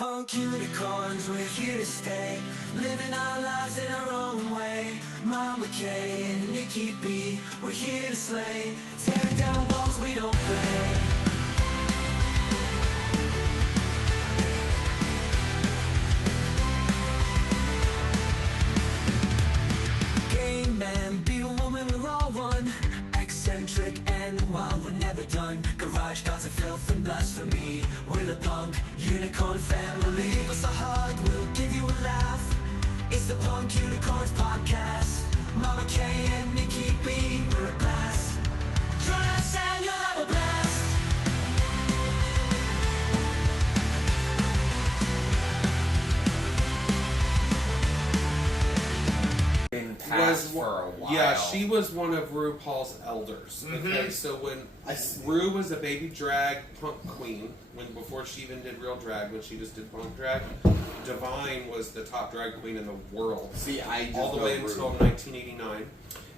Punk unicorns, we're here to stay, living our lives in our own way. Mama K and Nikki B, we're here to slay, tearing down walls we don't play. Gay man, be a woman, we're all one. Eccentric and wild, we're never done. Garage gods of filth and blasphemy. We're the punk unicorn family. Leave us a hug, we'll give you a laugh. It's the Punk Unicorns Podcast. Mama K and Nikki B, we're a blast. Join us and you'll have a blast. Was for a while. Yeah, she was one of RuPaul's elders. Okay, so when Ru was a baby drag punk queen, before she even did real drag, when she just did punk drag, Divine was the top drag queen in the world. See, I just all the know way Ru. until 1989,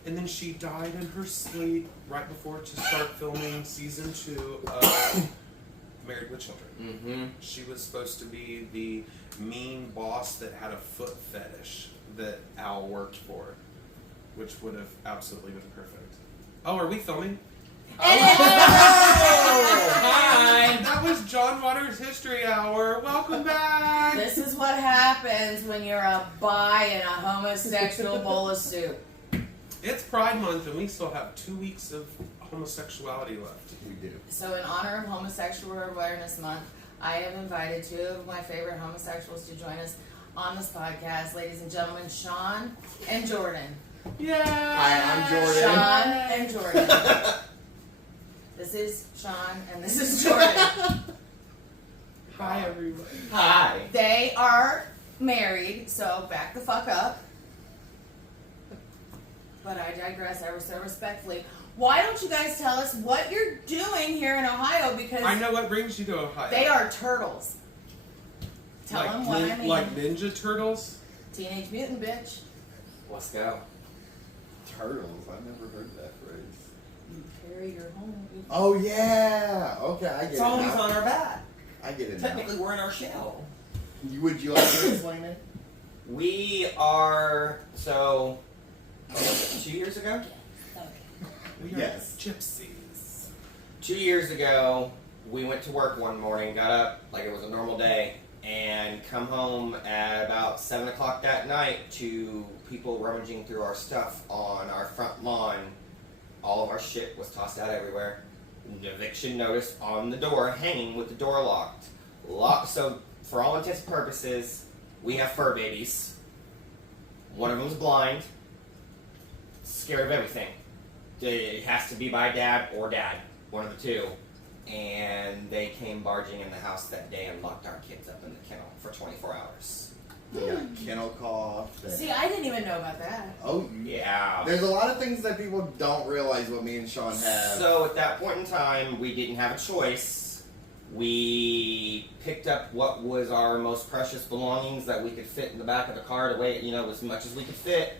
and then she died in her sleep right before to start filming season 2 of Married with Children. Mm-hmm. She was supposed to be the mean boss that had a foot fetish that Al worked for, which would have absolutely been perfect. Oh, are we filming? Hi! That was John Waters' History Hour. Welcome back! This is what happens when you're a bi in a homosexual bowl of soup. It's Pride Month and we still have 2 weeks of homosexuality left. We do. So in honor of Homosexual Awareness Month, I have invited 2 of my favorite homosexuals to join us on this podcast. Ladies and gentlemen, Sean and Jordan. Yeah. Hi, I'm Jordan. Sean and Jordan. This is Sean and this is Jordan. Hi, everybody. Hi. They are married, so back the fuck up. But I digress ever so respectfully. Why don't you guys tell us what you're doing here in Ohio? Because I know what brings you to Ohio. they are turtles. Tell them what I mean. Like Ninja Turtles? Teenage Mutant, bitch. Let's go. Turtles. I've never heard that phrase. You carry your home. Oh yeah. Okay, I get It's it. always now. on our back. I get it Technically, we're in our shell. now. Would you like to explain it? We are, so, 2 years ago? We are Yes. gypsies. 2 years ago, we went to work one morning, got up like it was a normal day, and come home at about 7 o'clock that night to people rummaging through our stuff on our front lawn. All of our shit was tossed out everywhere. An eviction notice on the door, hanging with the door locked. So, for all intents and purposes, we have fur babies. One of them's blind, scared of everything. It has to be by dad or dad, one of the two. And they came barging in the house that day and locked our kids up in the kennel for 24 hours. They got kennel cough. and- See, I didn't even know about that. Oh, Yeah. there's a lot of things that people don't realize what me and Sean have. So at that point in time, we didn't have a choice. We picked up what was our most precious belongings that we could fit in the back of the car to weigh, as much as we could fit.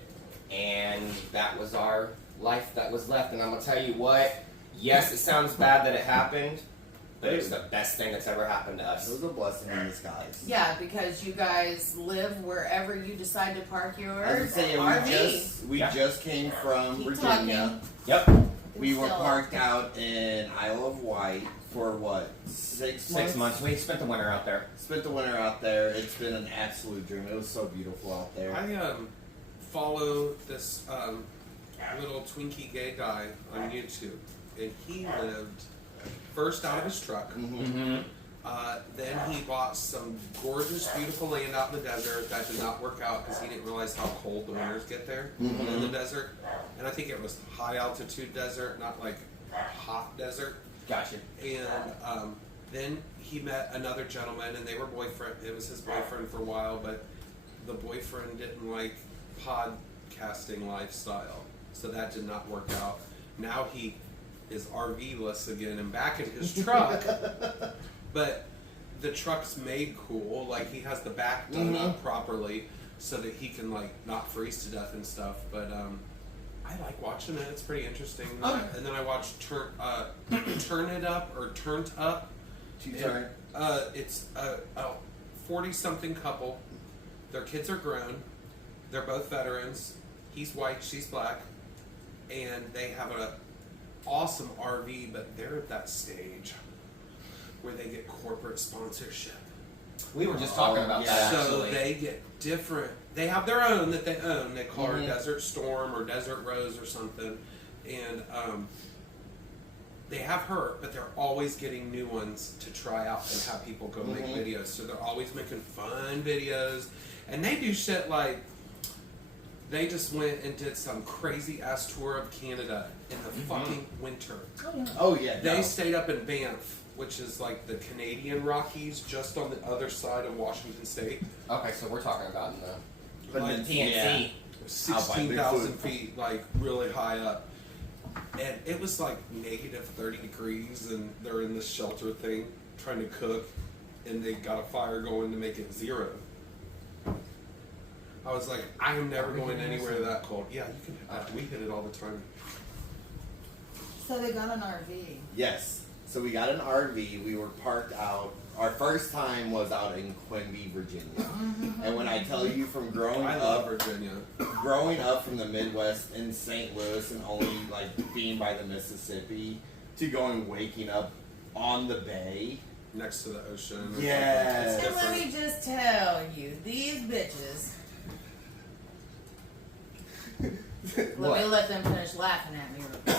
And that was our life that was left. And I'm going to tell you what, yes, it sounds bad that it happened, but it was the best thing that's ever happened to It us. was a blessing in disguise. Yeah, because you guys live wherever you decide to park your I was saying, RV. we Yeah. just came from Keep Virginia. talking. Yep. We were Still. parked out in Isle of Wight for what, 6 months? 6 months. We spent the winter out there. Spent the winter out there. It's been an absolute dream. It was so beautiful out there. I follow this little Twinkie gay guy on YouTube, and he lived first out of his truck. Mm-hmm. Then he bought some gorgeous, beautiful land out in the desert that did not work out because he didn't realize how cold the winters get there in the desert. And I think it was high altitude desert, not like hot desert. Gotcha. And then he met another gentleman, and they were boyfriend. It was his boyfriend for a while, but the boyfriend didn't like podcasting lifestyle, so that did not work out. Now he is RV-less again and back in his truck, but the truck's made cool. Like he has the back done up properly so that he can like not freeze to death and stuff. But I like watching it. It's pretty interesting. And then I watched Turn It Up or Turned Up. Two-turn. It's a 40-something couple. Their kids are grown. They're both veterans. He's white, she's black. And they have an awesome RV, but they're at that stage where they get corporate sponsorship. We were just talking about that So actually. they get different. They have their own that they own. They call her Mhm. Desert Storm or Desert Rose or something. And they have her, but they're always getting new ones to try out and have people go make Mhm. videos. So they're always making fun videos. And they do shit like, they just went and did some crazy ass tour of Canada in the fucking winter. Oh yeah. They no. stayed up in Banff, which is like the Canadian Rockies, just on the other side of Washington State. Okay, so we're talking about in the But Like, PNC. 16,000 feet, like really high up. And it was like negative 30 degrees, and they're in this shelter thing trying to cook, and they got a fire going to make it 0. I was like, I am never going anywhere that cold. Yeah, you can hit that. We hit it all the time. So they got an RV. Yes. So we got an RV. We were parked out. Our first time was out in Quimby, Virginia. And when I tell you, from growing I love up, Virginia. growing up from the Midwest in St. Louis and only like being by the Mississippi, to going waking up on the bay. Next to the ocean. Yes. It's And let different. me just tell you, these bitches. Let me What? let them finish laughing at me,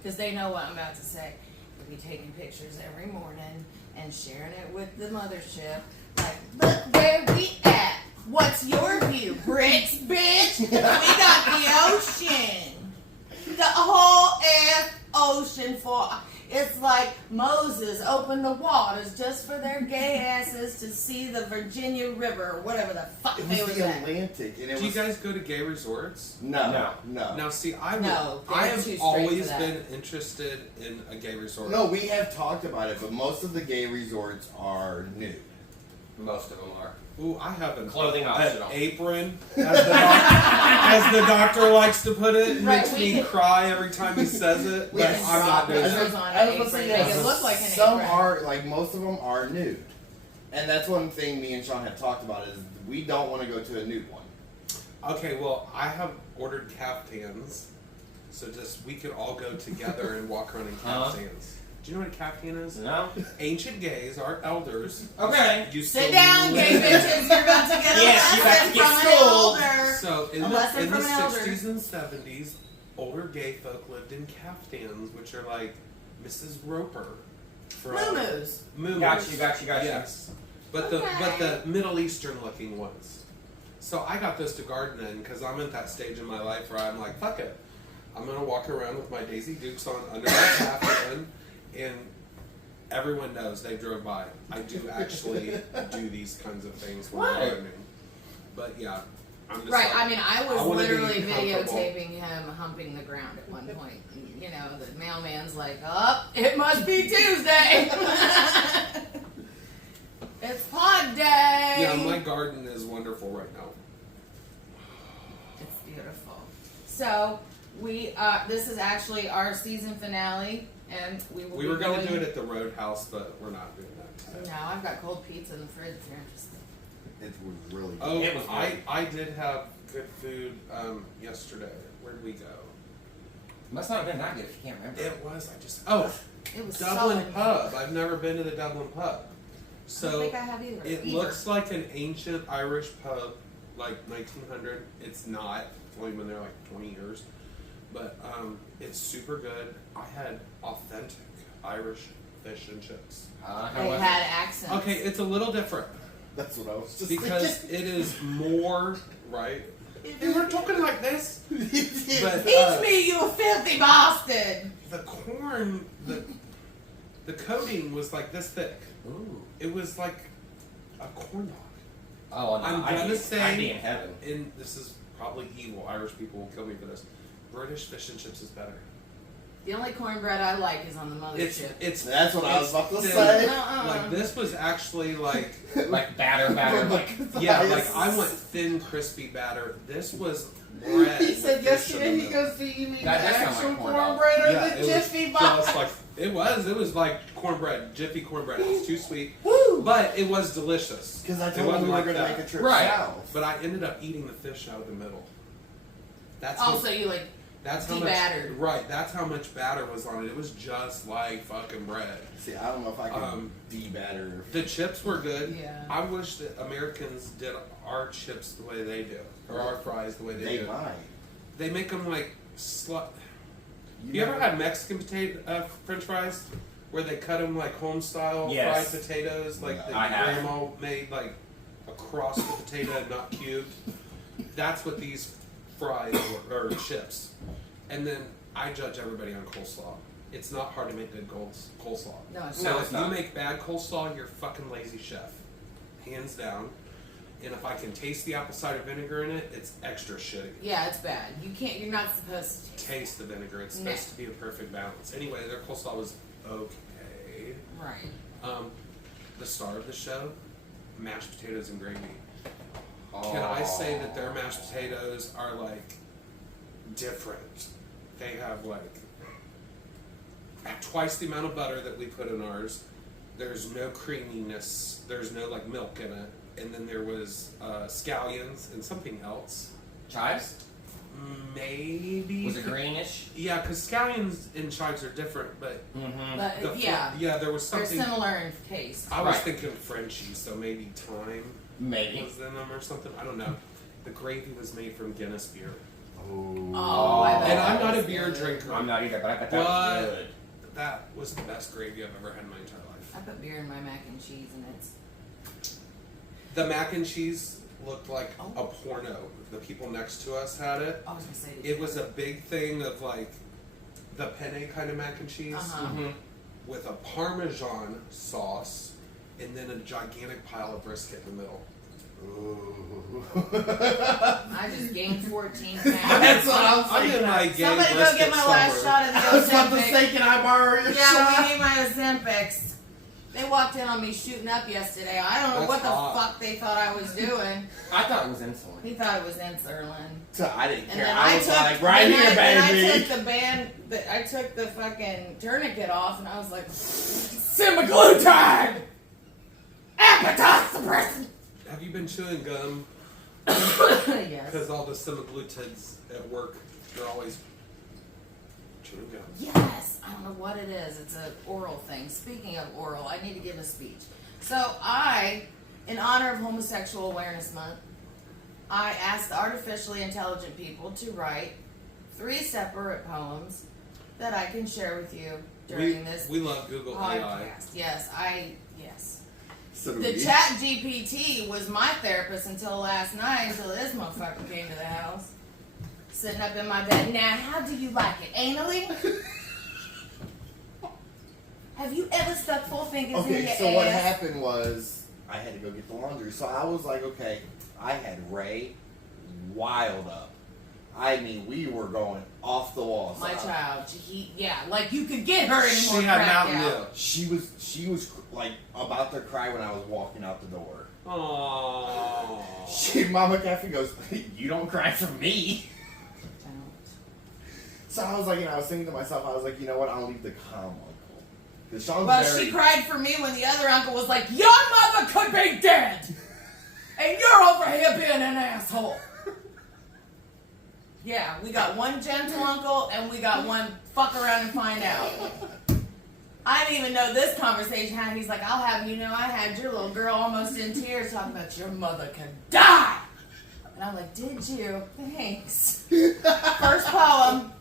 because they know what I'm about to say. We'll be taking pictures every morning and sharing it with the mothership. Like, look where we at. What's your view, bricks, bitch? We got the ocean, the whole ass ocean for. It's like Moses opened the waters just for their gay asses to see the Virginia River, or whatever the fuck It they was was the at. Atlantic, and it Do you was guys go to gay resorts? no. Now, see, No, I they're have too straight always for that. been interested in a gay resort. No, we have talked about it, but most of the gay resorts are nude. Most of them are. Ooh, I have Clothing an optional. apron, as the doctor likes to put it. It Right, makes we me can- cry every time he says it. We But can I'm drop not doing pictures it. on I an was gonna apron, say, make yes, it look like an some apron. are like most of them are nude, and that's one thing me and Sean have talked about is we don't want to go to a nude one. Okay, well, I have ordered caftans, so just we could all go together and walk around in caftans. Do you know what a caftan is? No? Ancient gays, our elders. Okay. used Sit to down, gay live- bitches. You're about to get a Yes, you lesson got to get from an schooled. elder. So in A the lesson from an elder. 60s and 70s, older gay folk lived in caftans, which are like Mrs. Roper from Moo-moos. Moo-moos. Got you. Yes, but Okay. the Middle Eastern looking ones. So I got this to garden in because I'm at that stage in my life where I'm like, fuck it, I'm gonna walk around with my Daisy Dukes on under my caftan, and everyone knows they drove by. I do actually do these kinds of things when I'm Right. gardening. But yeah, I'm just Right, like, I mean, I was wanna be literally comfortable. videotaping him humping the ground at one point. You know, the mailman's like, oh, it must be Tuesday. It's pod day. Yeah, my garden is wonderful right now. It's beautiful. So, this is actually our season finale, and we will We be were going to do going- it at the Roadhouse, but we're not doing that. No, I've got cold pizza in the fridge if you're interested. It was really good. Oh, It was good. I did have good food yesterday. Where did we go? Must not have been that good if you can't remember. It was, It was Dublin so Pub. I've never been to the Dublin Pub. I don't So think I have either. it looks like an ancient Irish pub, like 1900. It's not. It's only been there like 20 years. But it's super good. I had authentic Irish fish and chips. How They was had it? accents. Okay, it's a little different That's what I was just because it is more, right? They were talking like this. thinking. But, Teach me, you filthy bastard! the corn, the coating was like this thick. Ooh. It was like a corn dog. Oh, no. I'm gonna say- I'd be in heaven. And this is probably evil. Irish people will kill me for this. British fish and chips is better. The only cornbread I like is on the mothership. It's That's what I was it's about to thin. say. Like this was actually like Like batter, like. yeah, like I want thin, crispy batter. This was bread. He said with yesterday fish he in the middle. goes, do you mean That the does sound actual like corn dog. cornbread or Yeah, the it was Jiffy just box? like it was like cornbread, Jiffy cornbread. It was too sweet. Woo! But it was delicious. Because I It told them wasn't we were like going to that. make a trip Right. south. But I ended up eating the fish out of the middle. That's Oh, what- so you like that's how debattered. much. Right. That's how much batter was on it. It was just like fucking bread. See, I don't know if I can de-batter. The chips were good. Yeah. I wish that Americans did our chips the way they do, or our fries the way they They do. might. They make them like You ever had Mexican potato French fries, where they cut them like home style Yes. fried potatoes, like No. the I have. grandma made like across the potato, not cubed. That's what these fries or chips. And then I judge everybody on coleslaw. It's not hard to make good coleslaw. No, it's So not. if It's you not. make bad coleslaw, you're a fucking lazy chef, hands down. And if I can taste the apple cider vinegar in it, it's extra shitty. Yeah, it's bad. You can't. You're not supposed to. Taste the vinegar. It's No. supposed to be a perfect balance. Anyway, their coleslaw was okay. Right. The star of the show, mashed potatoes and gravy. Can I say that their mashed potatoes are like different? They have like twice the amount of butter that we put in ours. There's no creaminess. There's no like milk in it. And then there was scallions and something else. Chives? Maybe. Was it greenish? Yeah, because scallions and chives are different, but Mm-hmm. But the yeah, there was they're something. similar in taste. I was Right. thinking Frenchie, so maybe thyme Maybe. was in them or something. I don't know. The gravy was made from Guinness beer. Oh, I bet And that I'm not a was beer good. drinker. I'm not either, but I bet that But- was good. That was the best gravy I've ever had in my entire life. I put beer in my mac and cheese, and it's The mac and cheese looked like Oh. a porno. The people next to us had it. I was gonna say It was a big thing of like the penne kind of mac and cheese Uh-huh. Mm-hmm. with a Parmesan sauce and then a gigantic pile of brisket in the middle. I just gained 14 pounds. That's what I'm I'm in saying. my gay Somebody go brisket get my last somewhere. shot of the I was about to Ozempic. say, can I borrow your Yeah, shot? we need my Ozempics. They walked in on me shooting up yesterday. I don't know That's what the hot. fuck they thought I was doing. I thought it was insulin. He thought it was insulin. So I didn't And care. then I was took, like, right then here, then baby. I took the band, I took the fucking tourniquet off, and I was like, semaglutide, appetite suppressant. Have you been chewing gum? Yes. Because all the semaglutides at work, they're always chewing gum. Yes, I don't know what it is. It's an oral thing. Speaking of oral, I need to give a speech. So I, in honor of Homosexual Awareness Month, I asked artificially intelligent people to write 3 separate poems that I can share with you during this We love Google AI. podcast. Yes. So The Chat GPT was my therapist until last night, until this motherfucker came to the house. Sitting up in my bed. Now, how do you like it? Anally? Have you ever stuck 4 fingers in Okay, your so ass? what happened was I had to go get the laundry. So I was like, okay, I had Ray wild up. I mean, we were going off the wall. So My I- child, like you could get her anymore. She had cracked Mountain out. Dew. She was like about to cry when I was walking out the door. Aww. Mama Kathy goes, "You don't cry for me." So I was like, I was thinking to myself, I was like, you know what? I'll leave the calm uncle. Because Sean's Well, very. she cried for me when the other uncle was like, "Your mother could be dead, and you're over here being an asshole." Yeah, we got one gentle uncle, and we got one fuck around and find out. I didn't even know this conversation had. He's like, "I'll have you know, I had your little girl almost in tears talking about your mother could die." And I'm like, "Did you? Thanks." First poem.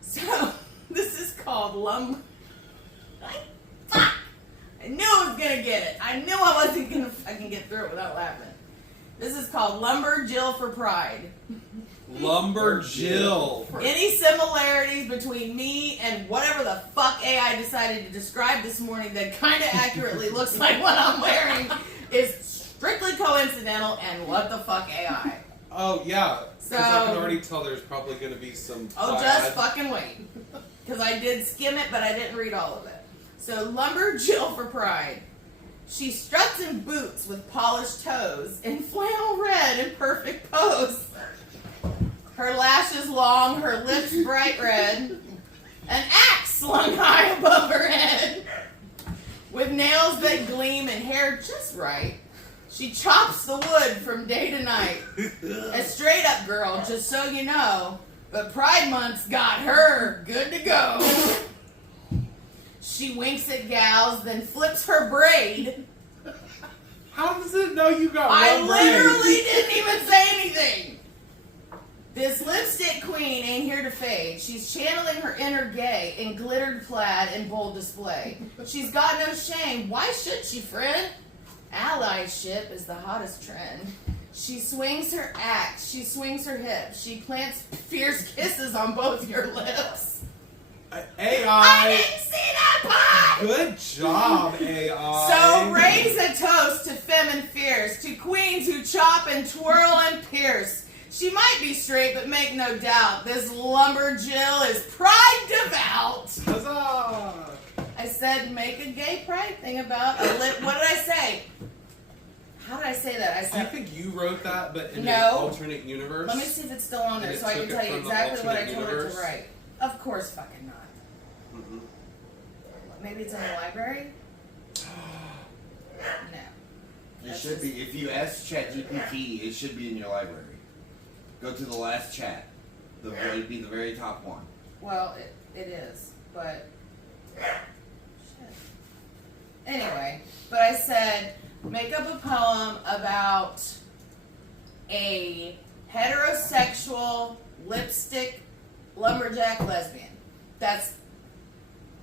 So, this is called Fuck! I knew I was gonna get it. I knew I wasn't gonna fucking get through it without laughing. This is called Lumber Jill for Pride. Lumber Jill. Any similarities between me and whatever the fuck AI decided to describe this morning that kind of accurately looks like what I'm wearing is strictly coincidental and what the fuck AI. Oh, yeah. Because I can So- already tell there's probably going to be some. Oh, plaid. just fucking wait. Because I did skim it, but I didn't read all of it. So, Lumber Jill for Pride. She struts in boots with polished toes, in flannel red in perfect pose. Her lashes long, her lips bright red. An axe slung high above her head. With nails that gleam and hair just right, she chops the wood from day to night. A straight up girl, just so you know, but Pride Month's got her good to go. She winks at gals, then flips her braid. How does it know you got I one braid? literally didn't even say anything. This lipstick queen ain't here to fade. She's channeling her inner gay in glittered plaid and bold display. She's got no shame. Why should she, friend? Allyship is the hottest trend. She swings her axe. She swings her hips. She plants fierce kisses on both your lips. AI. I didn't see that part! Good job, AI. So raise a toast to femme and fierce, to queens who chop and twirl and pierce. She might be straight, but make no doubt, this lumberjill is pride devout. Huzzah! I said make a gay pride thing about a lip. What did I say? How did I say that? I I said, think you wrote that, but in No. an alternate universe. let me see if it's still on there And it so I can took it tell you from the exactly what I alternate told her to universe? write. Of course fucking not. Mhm. Maybe it's in the library? No. It That's should just- be. If you ask ChatGPT, it should be in your library. Go to the last chat. It'd be the very top one. Well, it is, but shit. Anyway, but I said make up a poem about a heterosexual lipstick lumberjack lesbian. That's.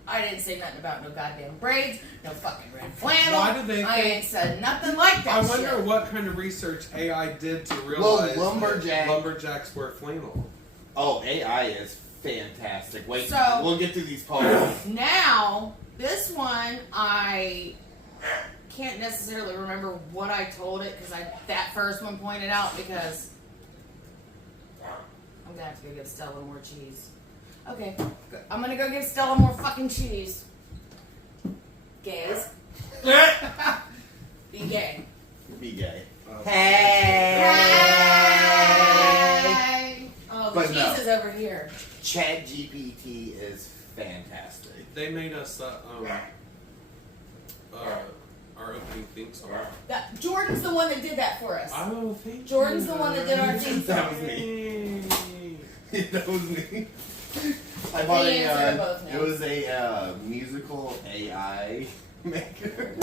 I didn't say nothing about no goddamn braids, no fucking red flannel. Why do they I think- ain't said nothing like that. I wonder shit. what kind of research AI did to realize lumberjack- that lumberjacks wear flannel. Oh, AI is fantastic. Wait, So- we'll get through these poems. Now, this one, I can't necessarily remember what I told it because that first one pointed out because I'm gonna have to go get Stella more cheese. Okay, I'm gonna go get Stella more fucking cheese. Gays. Be gay. Be gay. Hey! Oh, the But cheese no. is over here. ChatGPT is fantastic. They made us our opening theme song. Jordan's the one that did that for us. Oh, thank Jordan's you. the one that did our theme That song. was me. That was me. I The bought answer to both it now. was a musical AI maker,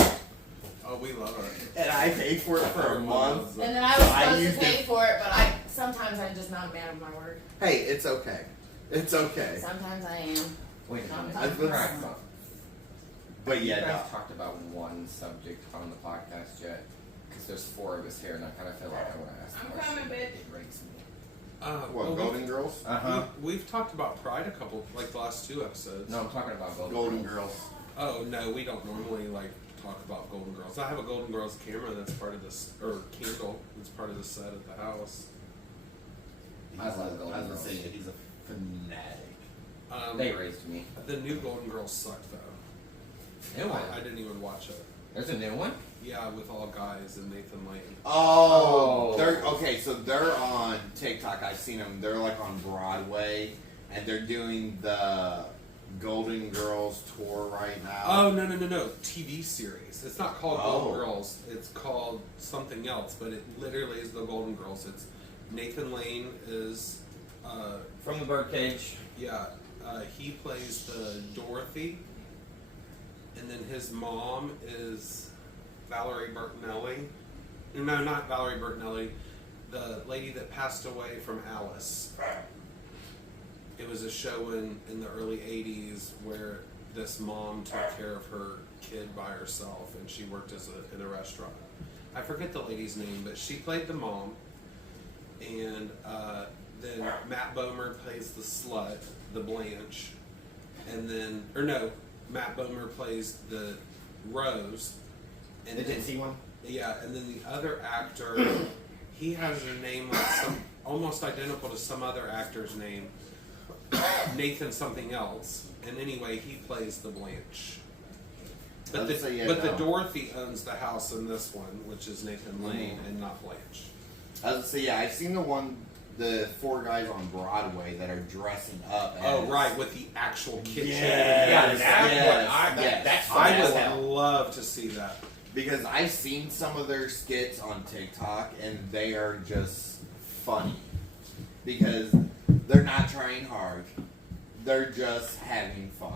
Oh, we love it. and I paid for it for a month. And then I was So I supposed to used pay it- for it, but sometimes I'm just not a man of my word. Hey, it's okay. It's okay. Sometimes I am. Wait a minute. Sometimes Let's- I am. But You yeah, guys no. talked about one subject on the podcast yet? Because there's 4 of us here, and I kind of feel like I want to ask. I'm a question. coming, bitch. It breaks me. What, well, Golden Girls? We've talked about Pride a couple, like the last 2 episodes. No, I'm talking about Golden Girls. Oh no, we don't normally like talk about Golden Girls. I have a Golden Girls camera that's part of this, or candle that's part of the set at the house. I love Golden I was Girls. saying he's a fanatic. They raised me. The new Golden Girls sucked though. New one? I didn't even watch it. There's a new one? Yeah, with all guys and Nathan Lane. Oh, Oh. they're okay. So they're on TikTok. I've seen them. They're like on Broadway, and they're doing the Golden Girls tour right now. Oh no TV series. It's not called Golden Oh. Girls. It's called something else, but it literally is the Golden Girls. It's Nathan Lane is From the Birdcage. he plays the Dorothy, and then his mom is Valerie Bertinelli. No, not Valerie Bertinelli. The lady that passed away from Alice. It was a show in the early 80s where this mom took care of her kid by herself, and she worked in a restaurant. I forget the lady's name, but she played the mom. And then Matt Bomer plays the slut, the Blanche. And then, or no, Matt Bomer plays the Rose. And The then, Dixie one? yeah, and then the other actor, he has a name like some almost identical to some other actor's name, Nathan something else. And anyway, he plays the Blanche. But Let's say, yeah, the no. Dorothy owns the house in this one, which is Nathan Lane and not Blanche. So yeah, I've seen the one the 4 guys on Broadway that are dressing up. As, Oh, right, with the actual kitchen. Yeah, Yes. that's I fun as would hell. love to see that. Because I've seen some of their skits on TikTok and they are just funny. Because they're not trying hard. They're just having fun.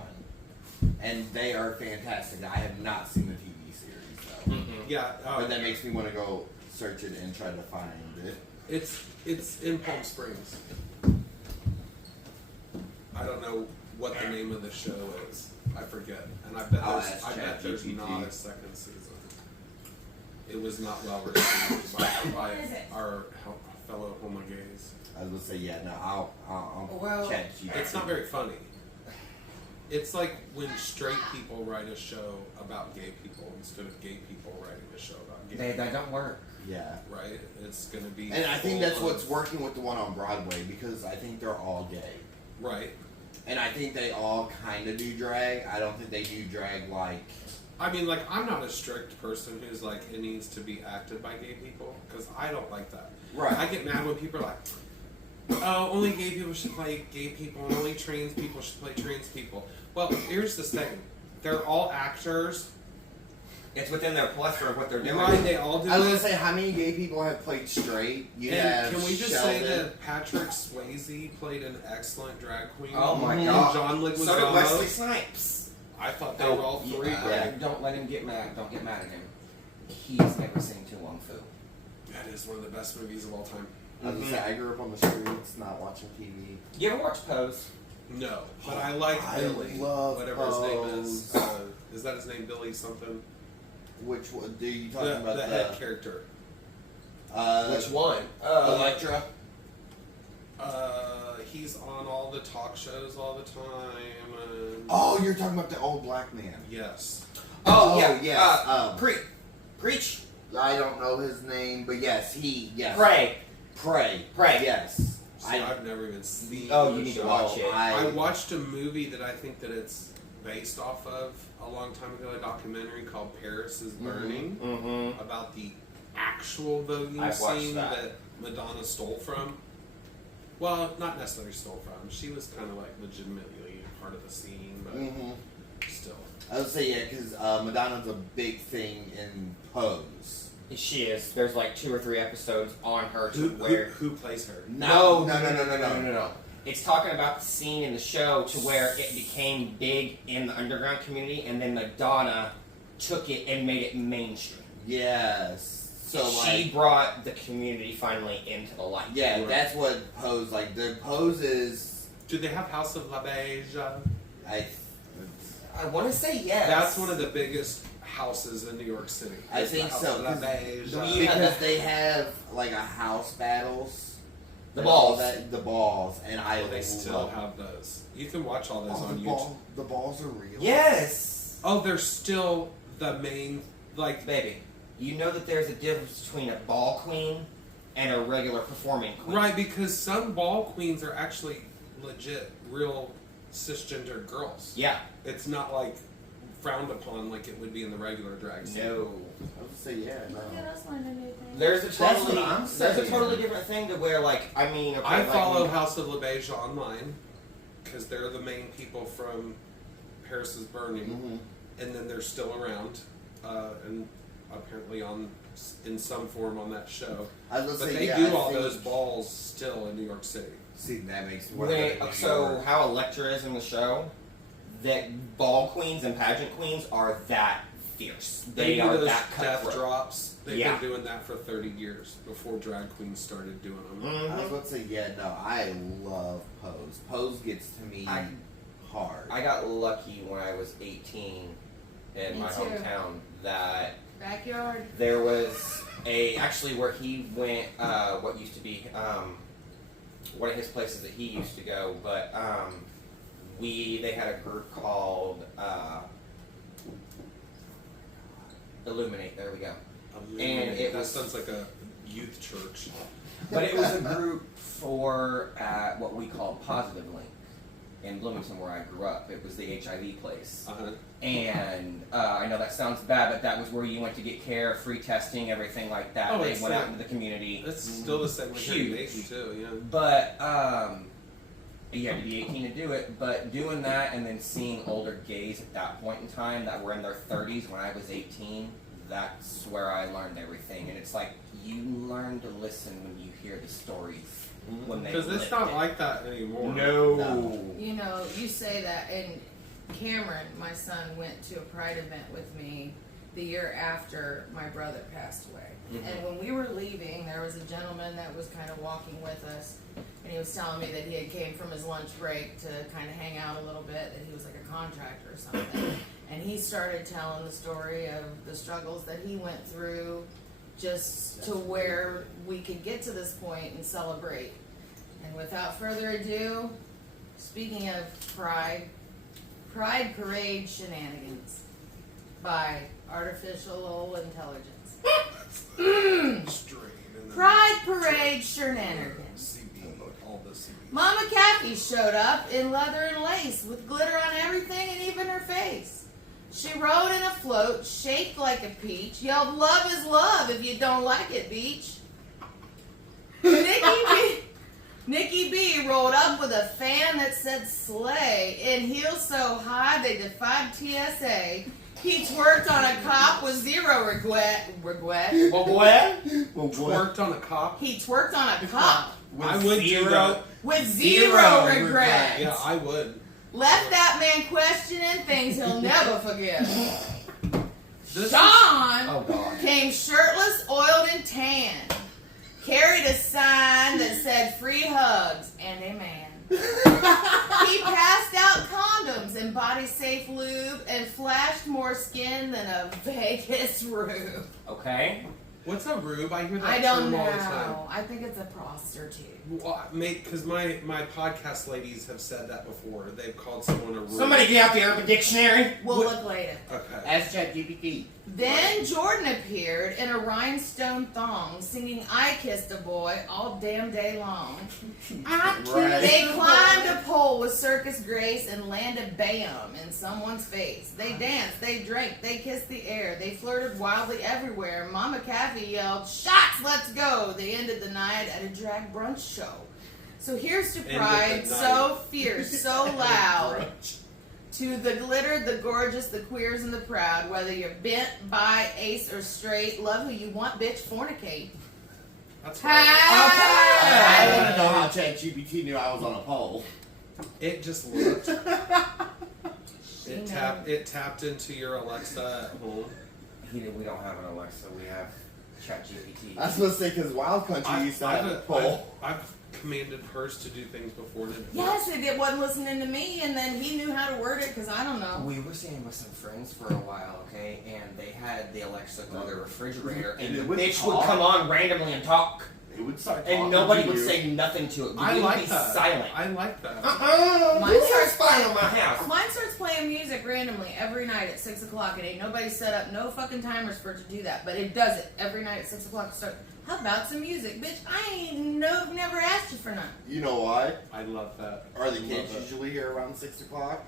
And they are fantastic. I have not seen the TV series though. Mm-mm. Yeah, But that makes me want to go search it and try to find it. it's in Palm Springs. I don't know what the name of the show is. I forget, and I bet I'll there's ask there's ChatGPT. not a second season. It was not well received by What is it? our fellow homo gays. I was gonna say yeah. No, I'll Well, chat GPT. It's not very funny. It's like when straight people write a show about gay people instead of gay people writing a show about gay people. That don't work. Yeah. Right? It's gonna be. And I think full that's what's of- working with the one on Broadway because I think they're all gay. Right. And I think they all kind of do drag. I don't think they do drag like. I mean, like, I'm not a strict person who's like, it needs to be acted by gay people, because I don't like that. Right. I get mad when people are like, oh, only gay people should play gay people, and only trans people should play trans people. Well, here's the thing. They're all actors. It's within their plethora of what they're doing. Right, they all do I was gonna this. say, how many gay people have played straight? You And have can we just Sheldon. say that Patrick Swayze played an excellent drag queen? Oh my Mhm. god. John So did Leguizamo. Wesley Snipes. I thought they were all three Yeah, great. don't let him get mad. Don't get mad at him. He's never seen Tu Wong Fu. That is one of the best movies of all time. I was gonna say, I grew up on the streets, not watching TV. You ever watch Pose? No, but I like I Billy. love Whatever his name is. Pose. Is that his name? Billy something? Which one? Do you talking The, about the head character. Which one? Electra? He's on all the talk shows all the time. And Oh, you're talking about the old black man. yes. Oh, yeah. yes. Preach. I don't know his name, but yes, yes. Pray. Pray. Yes. So I've never even seen. Oh, the you need to show. watch it. I watched a movie that I think that it's based off of a long time ago, a documentary called Paris is Burning, Mm-hmm. about the actual voting I've watched scene that. that Madonna stole from. Well, not necessarily stole from. She was kind of like legitimately part of the scene, but Mm-hmm. still. I would say yeah, because Madonna's a big thing in Pose. She is. There's like 2 or 3 episodes on her to where. Who plays her? No. It's talking about the scene in the show to where it became big in the underground community, and then Madonna took it and made it mainstream. Yes. So she like, brought the community finally into the light. yeah, Right. that's what Pose like. The Pose is Do they have House of La Beige? I want to say yes. That's one of the biggest houses in New York City. I It's the think House so, of La 'cause Beige. because they have like a house battles. The and all balls. the balls, and I they still love have those. You can watch all those Oh, on the YouTube. the balls are real. Yes. Oh, they're still the main, like, Baby, you know that there's a difference between a ball queen and a regular performing queen. right, because some ball queens are actually legit, real cisgender girls. Yeah. It's not like frowned upon like it would be in the regular drag scene. No. I would say yeah. Look at No. us learning new things. There's a That's totally what I'm there's a saying. totally different thing to where okay, I like follow House of La Beige online because they're the main people from Paris is Burning, Mm-hmm. and then they're still around and apparently in some form on that show. I was But gonna say they yeah. do I all think- those balls still in New York City. See, that makes me Wait, wanna go to New so York. how Electra is in the show, that ball queens and pageant queens are that fierce. They do are those that death cutthroat. drops. They've Yeah. been doing that for 30 years before drag queens started doing them. I was Mhm. about to say yeah. No, I love Pose. Pose gets to me hard. I got lucky when I was 18 in Me my too. hometown that Backyard. there was actually where he went, what used to be one of his places that he used to go, but they had a group called Illuminate. There we go. And it that was- sounds like a youth church. But it was a group for what we call Positive Link. in Bloomington where I grew up. It was the HIV place. Uh-huh. And I know that sounds bad, but that was where you went to get care, free testing, everything like that. Oh, They it's went out like- into the community. It's still the same with Huge. Nation too, yeah. But you had to be 18 to do it. But doing that and then seeing older gays at that point in time that were in their 30s when I was 18, that's where I learned everything. And it's like you learn to listen when you hear the stories when they Because it's lived not it. like that anymore. No. You know, you say that, and Cameron, my son, went to a Pride event with me the year after my brother passed away. And when we were leaving, there was a gentleman that was kind of walking with us, and he was telling me that he had came from his lunch break to kind of hang out a little bit, that he was like a contractor or something. And he started telling the story of the struggles that he went through just to where we could get to this point and celebrate. And without further ado, speaking of Pride Parade Shenanigans by Artificial Intelligence. Straight and then Pride Parade Shenanigans. CB, all the CB. Mama Kathy showed up in leather and lace with glitter on everything and even her face. She rode in a float, shaped like a peach, yelled, "Love is love if you don't like it, beach." Nikki B rolled up with a fan that said slay in heels so high they defied TSA. He twerked on a cop with zero regret. What? Worked on a cop. He twerked on a cop I would do that. with zero regret. Yeah, I would. Left that man questioning things he'll never forget. This Sean Oh God. came shirtless, oiled, and tan. Carried a sign that said free hugs and a man. He passed out condoms and body safe lube and flashed more skin than a Vegas rube. Okay. What's a rube? I hear that I don't term all the time. know. I think it's a prostitute. Well, because my podcast ladies have said that before. They've called someone a rube. Somebody get out the Urban Dictionary. We'll look later. Okay. Ask ChatGPT. Then Jordan appeared in a rhinestone thong, singing "I Kissed a Boy" all damn day long. Right. They climbed a pole with circus grace and landed bam in someone's face. They danced, they drank, they kissed the air, they flirted wildly everywhere. Mama Kathy yelled, "Shots, let's go!" They ended the night at a drag brunch show. So here's to Ended Pride, the night. so fierce, so loud. To the glitter, the gorgeous, the queers, and the proud. Whether you're bent, bi, ace, or straight, love who you want, bitch, fornicate. That's Hey! right. I want to know how ChatGPT knew I was on a poll. It just looked. She It tapped into your Alexa at home. We don't have an Alexa. We have ChatGPT. I was supposed to say because Wild Country used to have a poll. I've commanded hers to do things before. And it Yes, it wasn't listening to me, and then he knew how to word it because I don't know. We were staying with some friends for a while, okay, and they had the Alexa go to the refrigerator, and And the it would bitch would talk. come on randomly and talk, It would start and talking nobody to would you. say nothing to it. I We would like be that. silent. I like that. Mine Who starts has fire in my house? Mine starts playing music randomly every night at 6 o'clock. It ain't nobody set up no fucking timers for it to do that, but it does it every night at 6 o'clock. Start. How about some music, bitch? I ain't never asked you for none. You know why? I love that. Are the I kids love it. usually here around 6 o'clock?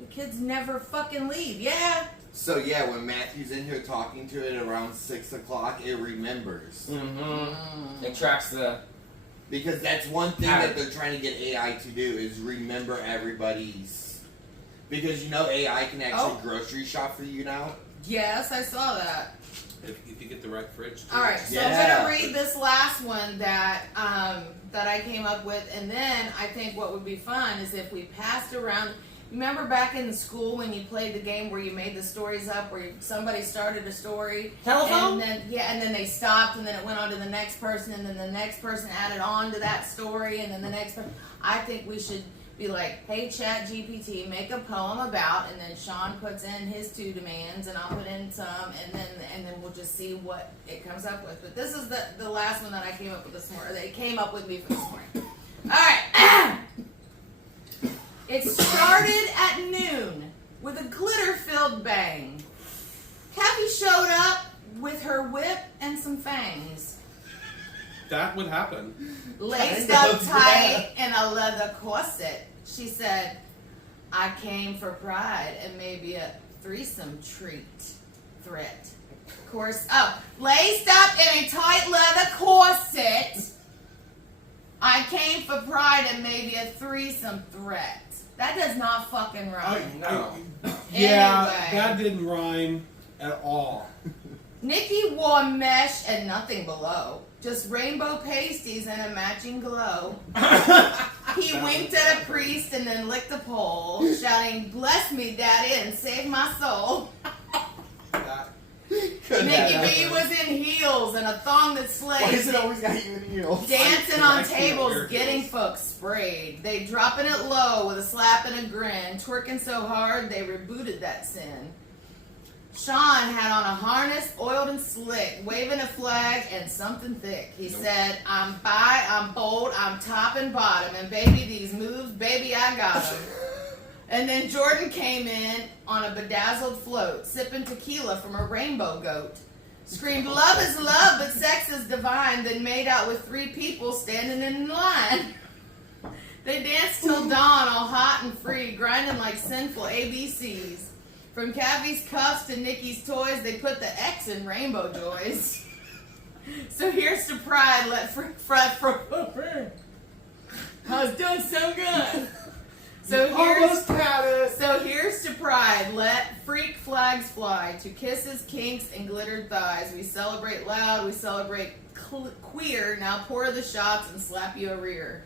The kids never fucking leave. Yeah. So yeah, when Matthew's in here talking to it around 6 o'clock, it remembers. Mm-hmm. It tracks the. Because that's one thing that they're trying to get AI to do is remember everybody's. Because you know AI can actually grocery shop for you now. Yes, I saw that. If you get the right fridge. All right, so I'm Yeah. gonna read this last one that that I came up with, and then I think what would be fun is if we passed around. Remember back in school when you played the game where you made the stories up, where somebody started a story, Telephone? and then they stopped, and then it went on to the next person, and then the next person added on to that story, and then the next person. I think we should be like, hey, ChatGPT, make a poem about, and then Sean puts in his 2 demands, and I'll put in some, and then we'll just see what it comes up with. But this is the last one that I came up with this morning. They came up with me for this morning. All right. It started at noon with a glitter-filled bang. Kathy showed up with her whip and some fangs. That would happen. Laced Kind up of, tight in a leather corset. She said, I came for pride and maybe a threesome threat. Laced up in a tight leather corset. I came for pride and maybe a threesome threat. That does not fucking rhyme. No. Yeah, Anyway. that didn't rhyme at all. Nikki wore mesh and nothing below. Just rainbow pasties and a matching glow. He winked at a priest and then licked a pole, shouting, "Bless me, Daddy, and save my soul." That, Nikki B was in heels and a thong that Why is slayed, it always got you in heels? dancing I on can't tables, wear getting heels. folks sprayed. They dropping it low with a slap and a grin, twerking so hard they rebooted that sin. Sean had on a harness, oiled and slick, waving a flag and something thick. He said, I'm bi, I'm bold, I'm top and bottom, and baby, these moves, baby, I got 'em. And then Jordan came in on a bedazzled float, sipping tequila from a rainbow goat. Screamed, love is love, but sex is divine, then made out with 3 people standing in line. They danced till dawn, all hot and free, grinding like sinful ABCs. From Kathy's cuffs to Nikki's toys, they put the X in Rainbow Joys. So here's to pride, let fret for. I was doing so good. almost had it. So here's to pride, let freak flags fly, to kisses, kinks, and glittered thighs. We celebrate loud, we celebrate queer. Now pour the shots and slap you a rear.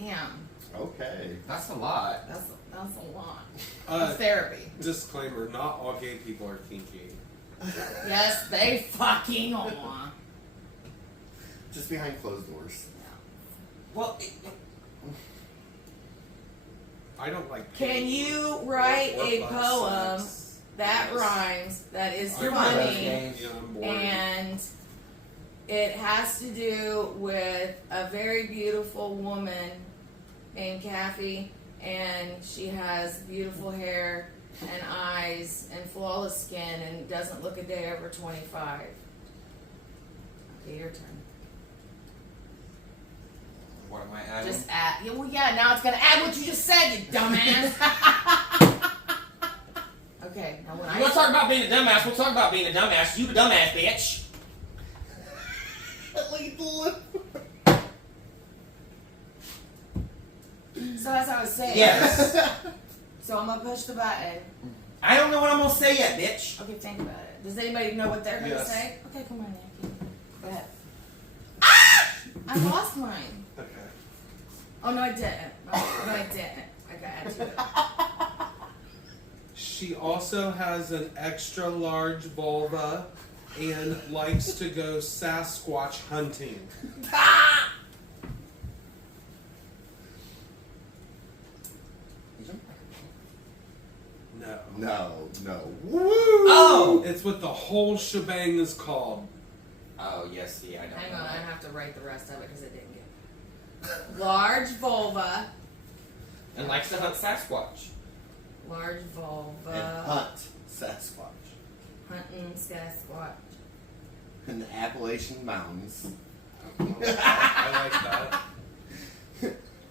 Damn, Okay. That's a lot. that's a lot. Uh, Of therapy. Disclaimer: not all gay people are kinky. Yes, they fucking are. Just behind closed doors. Well, I don't like. Can pain you or- write or a butt poem sex. that Yes. rhymes, that is I'm funny, bored. Yeah, I'm bored. and it has to do with a very beautiful woman named Kathy, and she has beautiful hair and eyes and flawless skin and doesn't look a day over 25. Okay, your turn. what am I adding? Just add. Yeah, well, yeah. Now it's gonna add what you just said, you dumbass. Okay. Now when You want to talk about being a dumbass? We'll talk about being a dumbass. You a dumbass, bitch. So as I was saying. Yes. So I'm gonna push the button. I don't know what I'm gonna say yet, bitch. Okay, think about it. Does anybody know what they're gonna Yes. say? Okay, come on, Nikki. Go ahead. Ah! I lost mine. Okay. Oh no, I didn't. No, I didn't. I got add to it. She also has an extra large vulva and likes to go Sasquatch hunting. No. No. Oh! It's what the whole shebang is called. Oh, yes, see, I don't Hang know. on, I have to write the rest of it because I didn't get it. Large vulva. And likes to hunt Sasquatch. Large And vulva. hunt Sasquatch Hunting Sasquatch. in the Appalachian Mountains. I like that.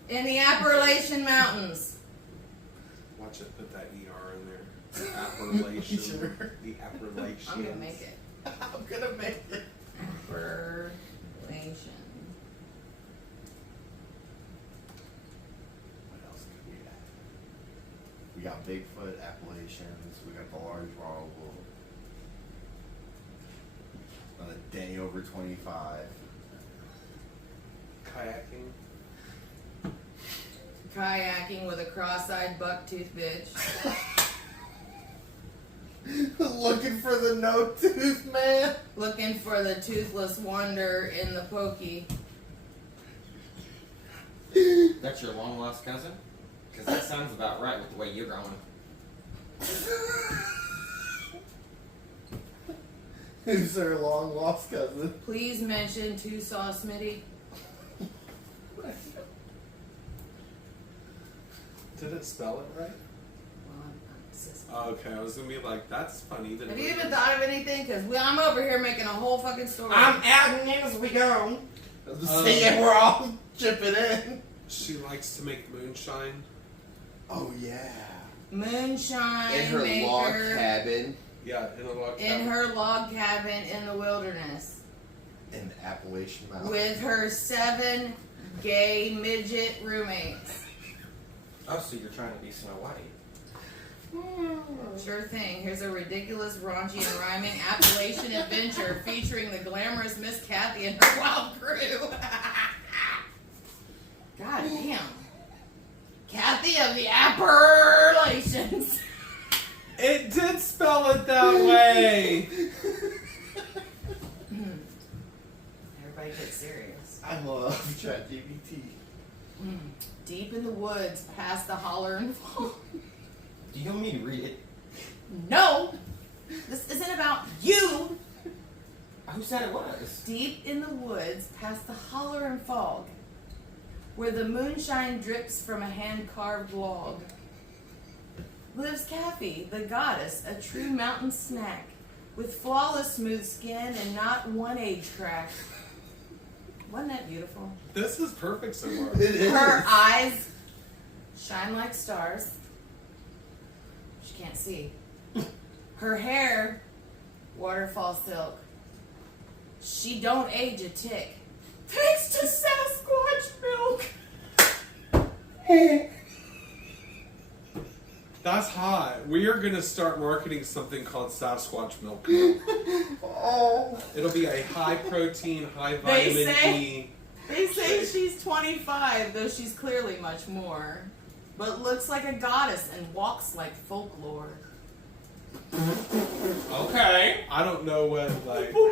In the Appalachian Mountains. Watch it put that ER in there. The Appalachian. Sure. The Appalachians. I'm gonna make it. I'm gonna make it. Appalachian. What else could we add? We got Bigfoot, Appalachians, we got the large wild wolf. On a day over 25. Kayaking. Kayaking with a cross-eyed buck-toothed bitch. Looking for the no-tooth man. Looking for the toothless wonder in the pokey. That's your long lost cousin? Because that sounds about right with the way you're growing. Who's their long lost cousin? Please mention Tusaw Smitty. Did it spell it right? Well, I'm cis Okay, I was gonna be like, that's funny. Have you even thought of anything? Because I'm over here making a whole fucking story. I'm adding in as we go. See, and we're all chipping in. She likes to make moonshine. Oh yeah. Moonshine In her maker log cabin Yeah, in a log in cabin. her log cabin in the wilderness in the Appalachian Mountains. with her 7 gay midget roommates. Oh, so you're trying to be Snow White. Sure thing. Here's a ridiculous, raunchy, and rhyming Appalachian adventure featuring the glamorous Miss Kathy and her wild crew. God damn. Kathy of the Appalachians. It did spell it that way. Everybody get serious. I love ChatGPT. Deep in the woods, past the holler and fall. Do you want me to read it? No! This isn't about you! Who said it was? Deep in the woods, past the holler and fog, where the moonshine drips from a hand-carved log, lives Kathy, the goddess, a true mountain snack, with flawless smooth skin and not one age crack. Wasn't that beautiful? This is perfect so far. It is. Her eyes shine like stars. She can't see. Her hair, waterfall silk. She don't age a tick. Thanks to Sasquatch milk. That's hot. We are gonna start marketing something called Sasquatch milk. Oh. It'll be a high protein, high They vitamin say- E. They say she's 25, though she's clearly much more. But looks like a goddess and walks like folklore. Okay. I don't know what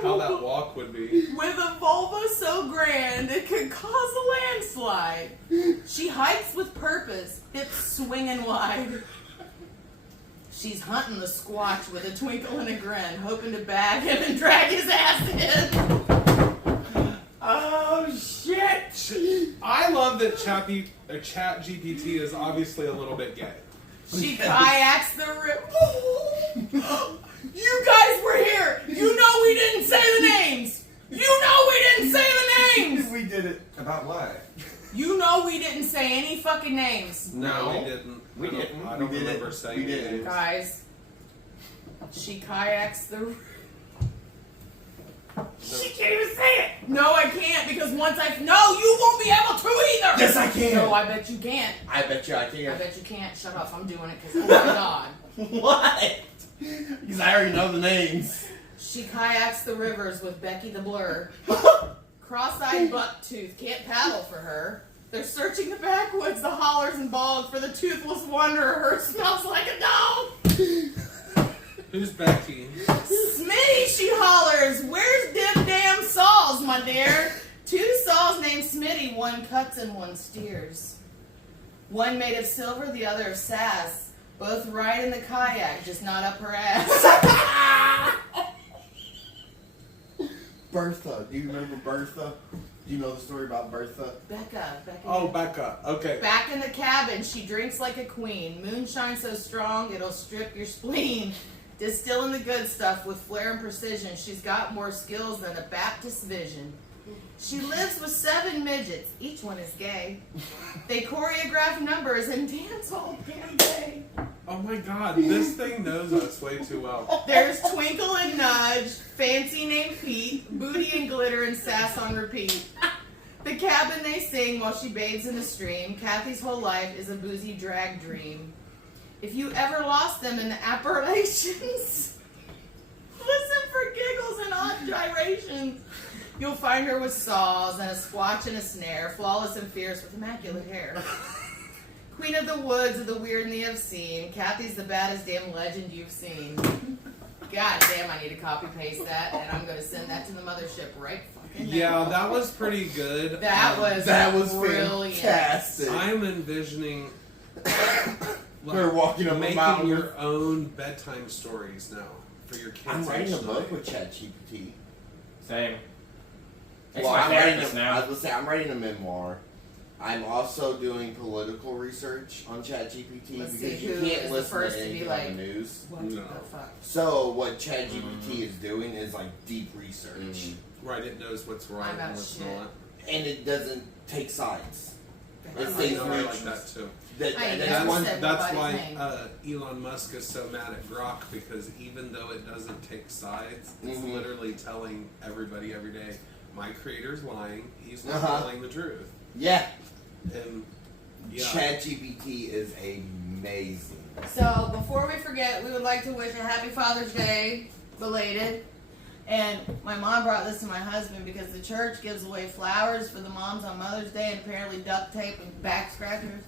how that walk would be. With a vulva so grand it could cause a landslide. She hikes with purpose, hips swinging wide. She's hunting the squatch with a twinkle and a grin, hoping to bag him and drag his ass in. Oh shit! I love that Chat GPT is obviously a little bit gay. She kayaks the river. You guys were here. You know we didn't say the names. You know we didn't say the names. We did it. About what? You know we didn't say any fucking names. No, we didn't. We I don't- didn't. I don't We didn't. remember saying We didn't. anything. Guys, she kayaks the river. She can't even say it. No, I can't because once No, you won't be able to either. Yes, I can. No, I bet you can't. I bet you I I can. bet you can't. Shut up. I'm doing it because, oh my God. What? Because I already know the names. She kayaks the rivers with Becky the Blur. Cross-eyed bucktooth can't paddle for her. They're searching the backwoods, the hollers and bogs for the toothless wanderer. Her smells like a dog. Who's Becky? Smitty, she hollers. Where's them damn saws, my dear? 2 saws named Smitty. One cuts and one steers. One made of silver, the other of sass. Both ride in the kayak, just not up her ass. Bertha. Do you remember Bertha? Do you know the story about Bertha? Becca. Oh, Becca. Okay. Back in the cabin, she drinks like a queen. Moonshine so strong it'll strip your spleen. Distilling the good stuff with flair and precision. She's got more skills than a Baptist vision. She lives with 7 midgets. Each one is gay. They choreograph numbers and dance all damn day. Oh my God, this thing knows us way too well. There's Twinkle and Nudge, Fancy named Pete, Booty and Glitter and Sass on repeat. The cabin they sing while she bathes in the stream. Kathy's whole life is a boozy drag dream. If you ever lost them in the Appalachians, listen for giggles and odd gyrations. You'll find her with saws and a squatch and a snare, flawless and fierce with immaculate hair. Queen of the woods of the weird and the obscene. Kathy's the baddest damn legend you've seen. God damn, I need to copy paste that, and I'm gonna send that to the mothership right fucking now. Yeah, that was pretty good. That was brilliant. Fantastic. I'm envisioning We're walking up a making mountain. your own bedtime stories now for your kids. I'm writing a actually. book with Same. ChatGPT. It's Well, my I'm writing therapist a, now. I was gonna say, I'm writing a memoir. I'm also doing political research on ChatGPT Let's because see, you who is can't the listen first to to be anything like- on the news. What No. the fuck? So what ChatGPT is doing is like deep research, Mm. Right, it knows what's right I'm and not what's shit. not. and it doesn't take sides. I, It's I safe know, for I each- like that too. That, I and never that's one. said That's nobody's why name. Elon Musk is so mad at Grok, because even though it doesn't take sides, it's Mhm. literally telling everybody every day, my creator's lying, he's not Uh-huh. telling the truth. Yeah, And yeah, ChatGPT is amazing. So before we forget, we would like to wish a happy Father's Day, belated. And my mom brought this to my husband because the church gives away flowers for the moms on Mother's Day and apparently duct tape and back scratchers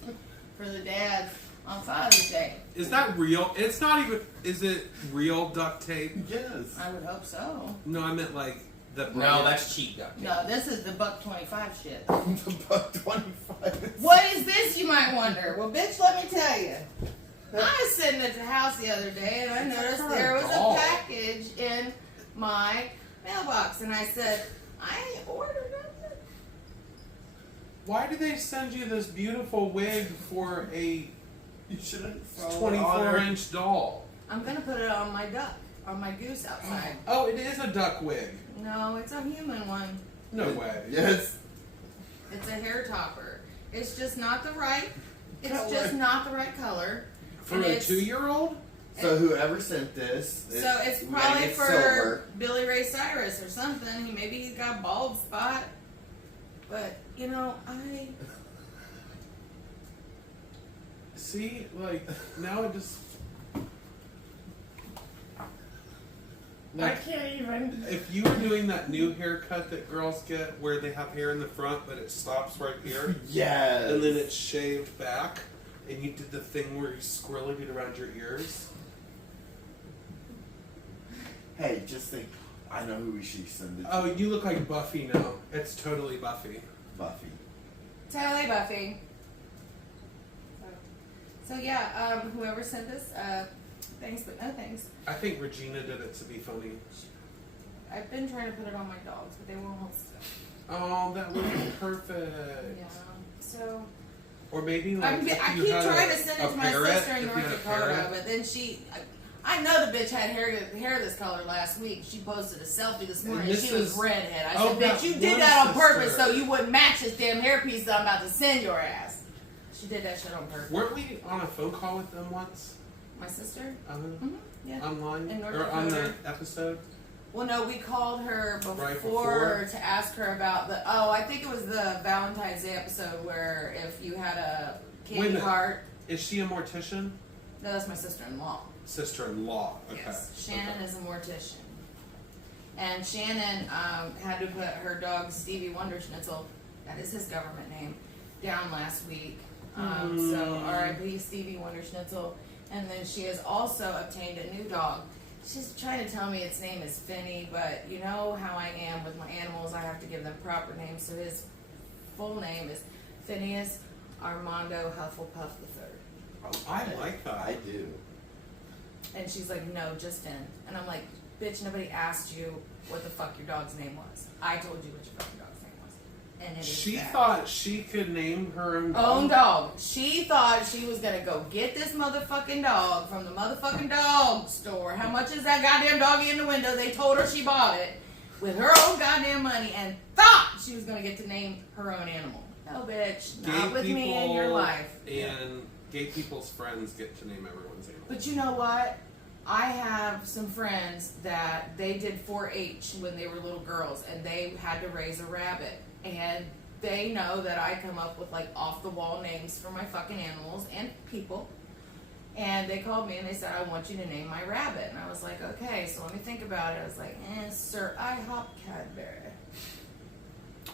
for the dads on Father's Day. is that real? It's not even. Is it real duct tape? Yes. I would hope so. No, I meant like the. No, brand. that's cheap duct tape. No, this is the $1.25 shit. About 25. What is this, you might wonder? Well, bitch, let me tell you. I was sitting at the house the other day and I It's noticed for a there was doll. a package in my mailbox, and I said, I ain't ordered nothing. Why did they send you this beautiful wig for a You shouldn't 24-inch doll? I'm gonna put it on my duck, on my goose outside. Oh, it is a duck wig. No, it's a human one. No way. Yes. It's a hair topper. It's just not the right. It's Color. just not the right color. For And a it's- 2-year-old? So whoever sent this, So it's made probably it for silver. Billy Ray Cyrus or something. Maybe he's got a bald spot. But you know, I See, like, now it just. I can't even. If you were doing that new haircut that girls get where they have hair in the front but it stops right here Yes. and then it's shaved back and you did the thing where you squirreled it around your ears. Hey, just think. I know who we should send it to. Oh, you look like Buffy now. It's totally Buffy. Buffy. Totally Buffy. So yeah, whoever sent this, thanks but no thanks. I think Regina did it to be funny. I've been trying to put it on my dogs, but they won't hold still. Oh, that would be perfect. Yeah. So Or maybe like I if you keep had trying a, to send a it to my parrot, sister in if you North had a Dakota, parrot. but then I know the bitch had hair this color last week. She posted a selfie this morning. And And this she was is- redhead. I oh, said, that bitch, you did one that on purpose sister. so you wouldn't match this damn hairpiece that I'm about to send your ass. She did that shit on purpose. Weren't we on a phone call with them once? My sister? Uh, Yeah. Online? In North or on the Dakota. episode? Well, no, we called her Right before to ask her about I think it was the Valentine's Day episode where if you had a Wait a candy minute. heart. Is she a mortician? No, that's my sister-in-law. Sister-in-law. Okay. Yes, Shannon Okay. is a mortician. And Shannon had to put her dog Stevie Wonder Schnitzel, that is his government name, down last week. So R.I.P. Stevie Wonder Schnitzel. And then she has also obtained a new dog. She's trying to tell me its name is Finney, but you know how I am with my animals. I have to give them proper names. So his full name is Phineas Armando Hufflepuff III. I like that. I do. And she's like, no, just Finn. And I'm like, bitch, nobody asked you what the fuck your dog's name was. I told you what your fucking dog's name was. And it is She that. thought she could name her own Own dog. She thought she was gonna go get this motherfucking dog from the motherfucking dog store. How much is that goddamn doggy in the window? They told her she bought it with her own goddamn money and thought she was gonna get to name her own animal. No, bitch. Gay Not with me in your people life. And gay people's friends get to name everyone's animal. But you know what? I have some friends that they did 4-H when they were little girls and they had to raise a rabbit. And they know that I come up with like off the wall names for my fucking animals and people. And they called me and they said, I want you to name my rabbit. And I was like, okay, so let me think about it. I was like, Sir IHOP Cadbury.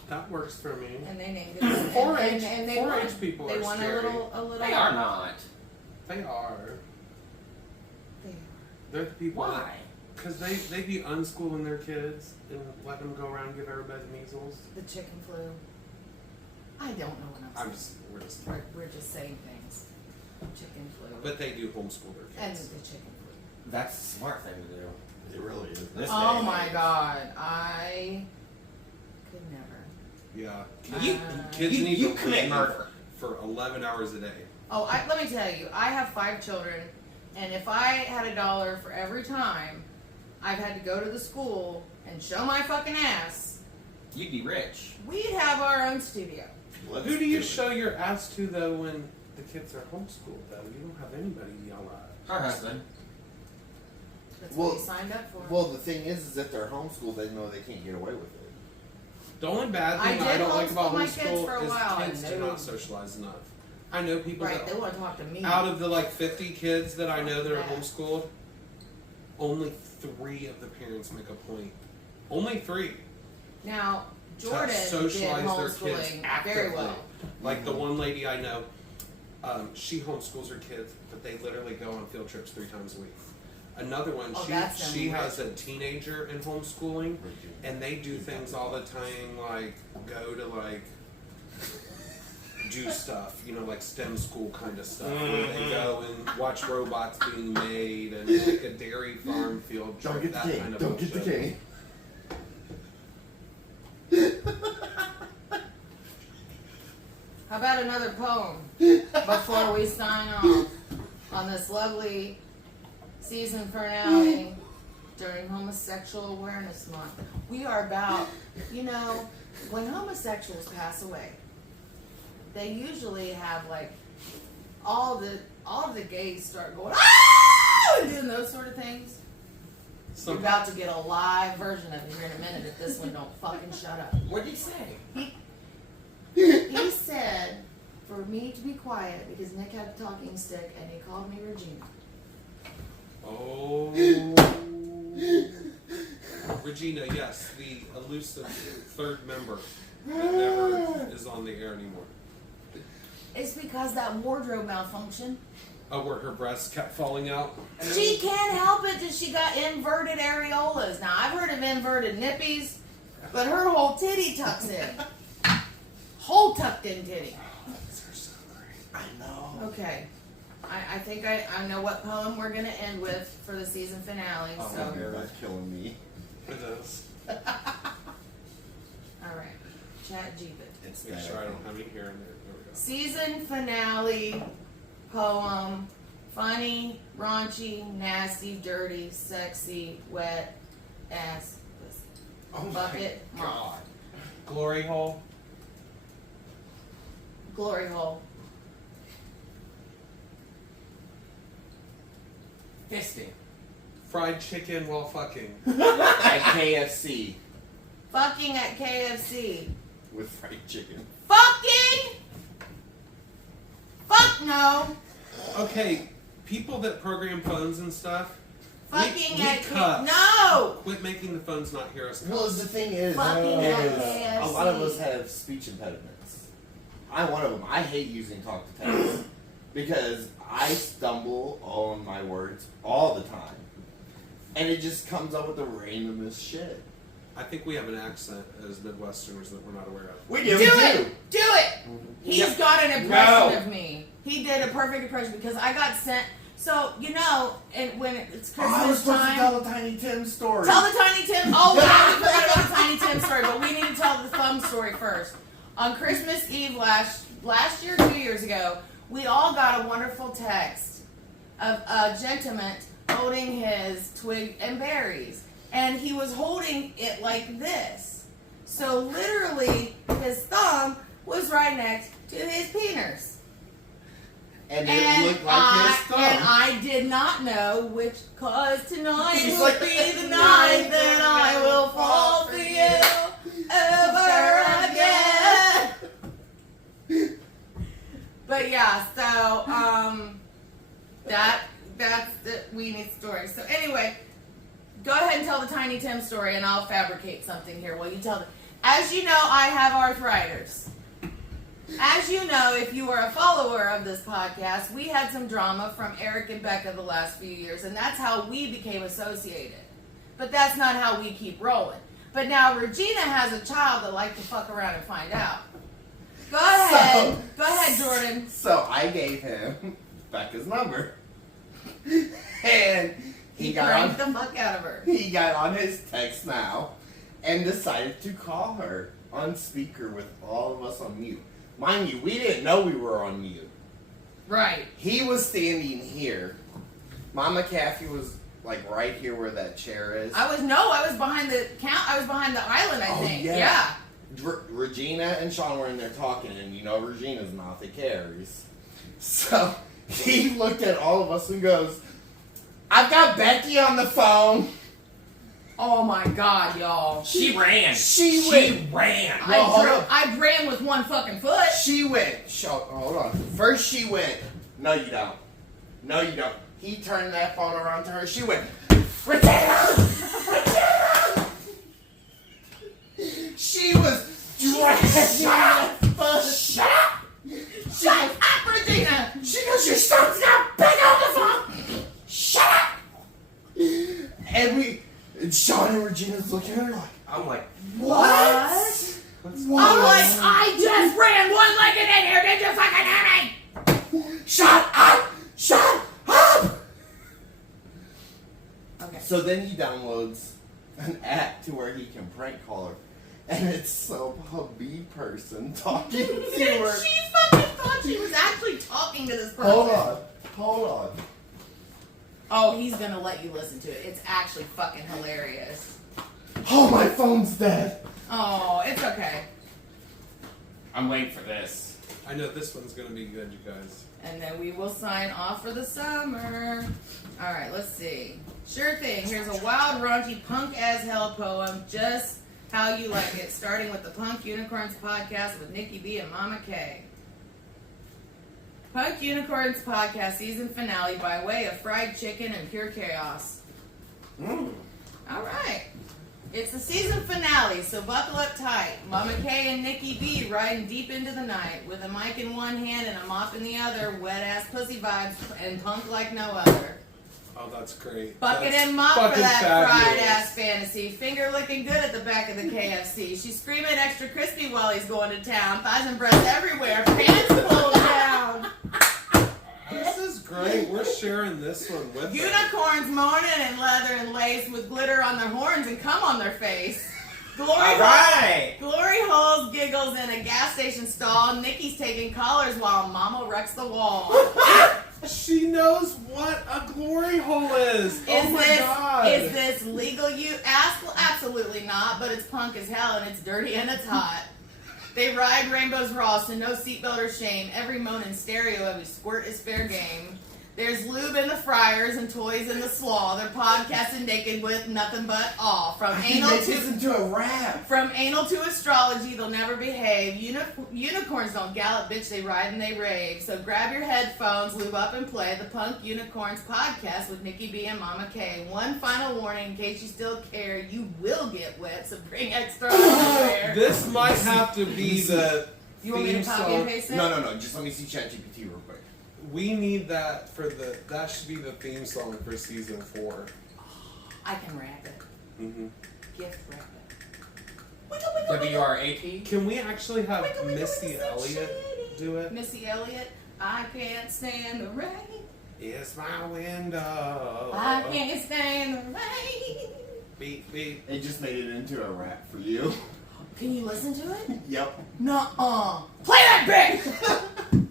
That works for me. And they named it. 4-H and they 4-H won. people They are won scary. a little. They are not. They are. They are. They're the people Why? because they be unschooling their kids and let them go around and give everybody measles. The chicken flu. I don't know what I'm saying. We're just saying things. Chicken flu. But they do homeschool their And kids. the chicken flu. That's a smart thing to do. It really is. This Oh day. my god. I could never. Yeah. You- Kids you- need you to commit leave murder. for 11 hours a day. Oh, let me tell you, I have 5 children, and if I had $1 for every time I've had to go to the school and show my fucking ass, You'd be rich. we'd have our own studio. Let's Who do you it. show your ass to though when the kids are homeschooled though? You don't have anybody to yell at. Her husband. That's Well- what we signed up for. Well, the thing is if they're homeschooled, they know they can't get away with it. The only bad I thing I, did don't like about homeschool my kids homeschool for a is while, kids I do know. not socialize enough. I know people right, they that want to talk to me. out of the like 50 kids that I know that are Yeah. homeschooled, only 3 of the parents make a point. Only 3 Now, to Jordan did socialize their kids homeschooling actively. very well. Like the one lady I know, she homeschools her kids, but they literally go on field trips 3 times a week. Another one, Oh, that's she them. has a teenager in homeschooling, and they do things all the time, like go to like do stuff, you know, like STEM school kind of stuff, where they go and watch robots being made and like a dairy farm field trip, Don't get that the cane. kind of Don't get the bullshit. cane. How about another poem before we sign off on this lovely season finale during Homosexual Awareness Month? We are about, you know, when homosexuals pass away, they usually have like all the gays start going ah and doing those sort of things. We're Some, about to get a live version of it here in a minute if this one don't fucking shut up. What did he say? He said for me to be quiet because Nick had a talking stick and he called me Regina. oh, Regina, yes, the elusive 3rd member that never is on the air anymore. It's because that wardrobe malfunction. Oh, where her breasts kept falling out. She can't help it that she got inverted areolas. Now I've heard of inverted nippies, but her whole titty tucks in. Whole tucked in titty. I know. Okay. I think I know what poem we're gonna end with for the season finale. Oh, So my God, that's killing me. It is. alright. Chat GBIT. It's Make bad. sure I don't have any hair in there. There we go. Season finale poem. Funny, raunchy, nasty, dirty, sexy, wet, ass, pussy. Oh Bucket, my mom. god. Glory hole. Glory hole. Fisting. Fried chicken while fucking. At KFC Fucking at KFC. with fried chicken. Fucking! Fuck no! Okay, people that program phones and stuff, Fucking we at cuss. No! Quit making the phones not hear us. Well, the thing is, Fucking a lot of KFC. us have speech impediments. I'm one of them. I hate using talk to text because I stumble on my words all the time, and it just comes up with the randomest shit. I think we have an accent as Midwesterners that we're not aware of. We Do it! Do it! He's Yeah. got an impression No. of me. He did a perfect impression because I got sent. So, you know, and when it's I was Christmas supposed to time. tell the Tiny Tim story. Tell the Tiny Tim. Oh, we already forgot about the Tiny Tim story, but we need to tell the thumb story first. On Christmas Eve last year, 2 years ago, we all got a wonderful text of a gentleman holding his twig and berries, and he was holding it like this. So literally, his thumb was right next to his penis. and it And looked like his thumb. I did not know which, cause tonight He's will like, be the night that I will fall for you ever again. But yeah, so that's the weenie story. So anyway, go ahead and tell the Tiny Tim story, and I'll fabricate something here while you tell it. As you know, I have arthritis. As you know, if you were a follower of this podcast, we had some drama from Eric and Becca the last few years, and that's how we became associated. But that's not how we keep rolling. But now Regina has a child that likes to fuck around and find out. Go ahead. Go ahead, Jordan. So I gave him Becca's number, and he got pranked on. the fuck out of her. He got on his text now, and decided to call her. on speaker with all of us on mute. Mind you, we didn't know we were on mute. Right. He was standing here. Mama Kathy was like right here where that chair is. I was behind the count. I was behind the island, I Oh, think. yeah. Yeah. Regina and Sean were in there talking, and you know Regina's mouth, it carries. So he looked at all of us and goes, I've got Becky on the phone. Oh my God, y'all. She ran. She ran. Well, hold up. I ran with one fucking foot. She went. Hold on. First she went. No, you don't. No, you don't. He turned that phone around to her. She went. Regina! Regina! She was dragging that phone. Shut up! Shut up, Regina! She goes, your son's got big on the phone. Shut up! And Sean and Regina's looking at her like, I'm like, What? I'm like, I just ran one-legged in here. Did you fucking hear me? shut up! Shut up! Okay. So then he downloads an app to where he can prank call her. And it's some hubby person talking to She her. fucking thought she was actually talking to this person. Hold on. Oh, he's gonna let you listen to it. It's actually fucking hilarious. Oh, my phone's dead. Oh, it's okay. I'm waiting for this. I know this one's gonna be good, you guys. And then we will sign off for the summer. All right, let's see. Sure thing. Here's a wild, raunchy, punk as hell poem, just how you like it, starting with the Punk Unicorns podcast with Nikki B and Mama K. Punk Unicorns podcast season finale by way of fried chicken and pure chaos. All right. It's the season finale, so buckle up tight. Mama K and Nikki B riding deep into the night with a mic in one hand and a mop in the other, wet ass pussy vibes and punk like no other. Oh, that's great. Bucket That's and mop for fucking that fabulous. fried ass fantasy. Finger looking good at the back of the KFC. She's screaming extra crispy while he's going to town. Thighs and breasts everywhere. Pants pulled down. This is great. We're sharing this one with them. Unicorns moaning in leather and lace with glitter on their horns and cum on their face. Glory All right. Glory holes giggles in a gas station stall. Nikki's taking collars while Mama wrecks the wall. She knows what a glory hole is. Oh my god. Is this legal use? Absolutely not, but it's punk as hell and it's dirty and it's hot. They ride Rainbow's Raw, so no seatbelt or shame. Every moan in stereo, every squirt is fair game. There's lube in the fryers and toys in the slaw. They're podcasting naked with nothing but awe. From anal Make to this into a rap. From anal to astrology, they'll never behave. Unicorns don't gallop, bitch, they ride and they rave. So grab your headphones, lube up and play the Punk Unicorns podcast with Nikki B and Mama K. One final warning, in case you still care, you will get wet, so bring extra underwear. This might have to be the You want me to theme copy and song. paste it? No. Just let me see ChatGPT real quick. We need that for that should be the theme song for season 4. I can rap it. Mm-hmm. Gift wrap it. WRAP. Can we actually have Wiggle, wiggle, Missy wiggle, Elliott shady. do it? Missy Elliott, I can't stand the rain. It's my window. I can't stand the rain. Beep beep. It just made it into a rap for you. Can you listen to it? Yep. Nuh-uh. Play that bitch!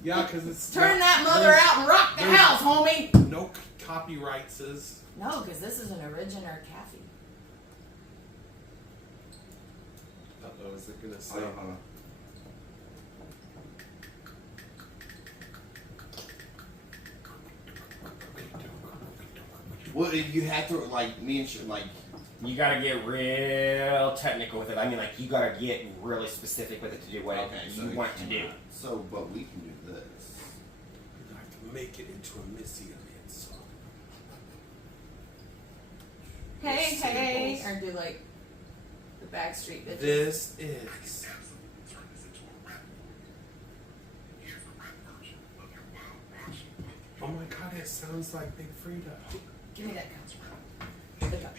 Yeah, because it's Turn that mother out and rock the there's- house, homie! No copyrights is. No, because this is an original Kathy. Uh-oh, is it gonna say? Hold on. Well, you have to like me and like. You gotta get real technical with it. I mean, like, you gotta get really specific with it to do what you want to do. So, but we can do this. You have to make it into a Missy Elliott song. Hey, Yes, hey. samples. Or do like the Backstreet bitches. This is. Oh my god, it sounds like Big Frida. Give me that cup. The cup.